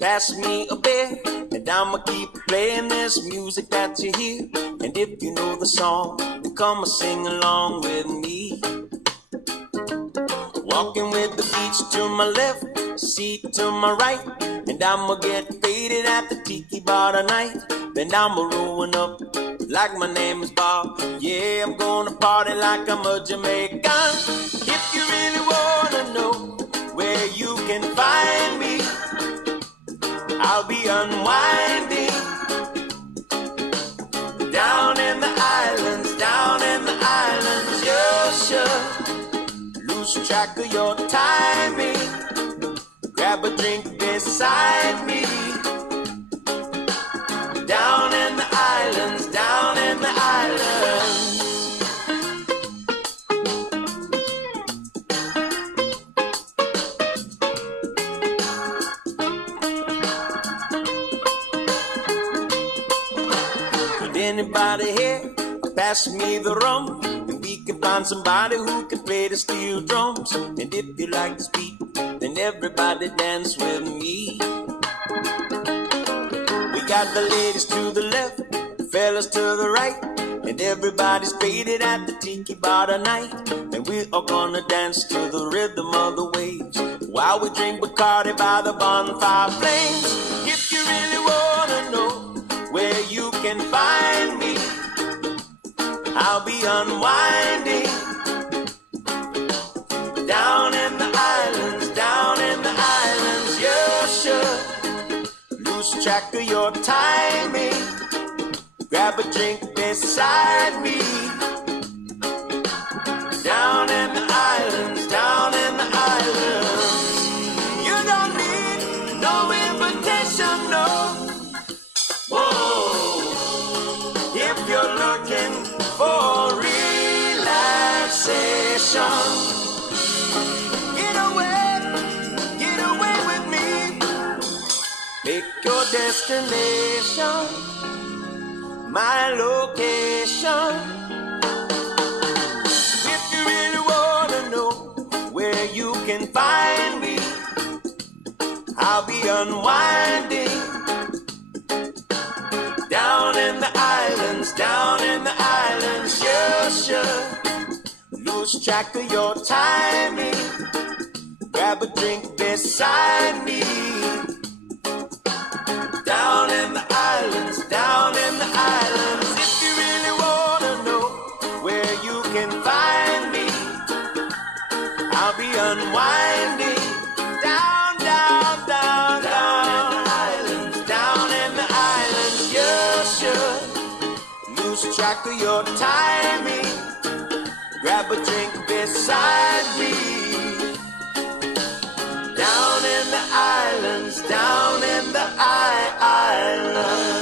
pass me a beer, and I'ma keep playing this music that you hear. And if you know the song, then come and sing along with me. Walking with the beach to my left, seat to my right, and I'ma get faded at the tiki bar tonight. Then I'ma rolling up like my name is Bob. Yeah, I'm gonna party like I'm a Jamaican. If you really wanna know where you can find me, I'll be unwinding down in the islands, you should lose track of your timing. Grab a drink beside me. Down in the islands, down in the islands. Could anybody here pass me the rum? And we can find somebody who can play the steel drums. And if you like this beat, then everybody dance with me. We got the ladies to the left, the fellas to the right, and everybody's faded at the tiki bar tonight. And we are gonna dance to the rhythm of the waves while we drink Bacardi by the bonfire flames. If you really wanna know where you can find me, I'll be unwinding down in the islands, you should lose track of your timing. Grab a drink beside me. Down in the islands, you don't need no invitation, no. Whoa, if you're looking for relaxation, get away with me. Make your destination my location. If you really wanna know where you can find me, I'll be unwinding down in the islands, you should lose track of your timing. Grab a drink beside me. Down in the islands, if you really wanna know where you can find me, I'll be unwinding down in the islands, you should lose track of your timing. Grab a drink beside me. Down in the islands, islands.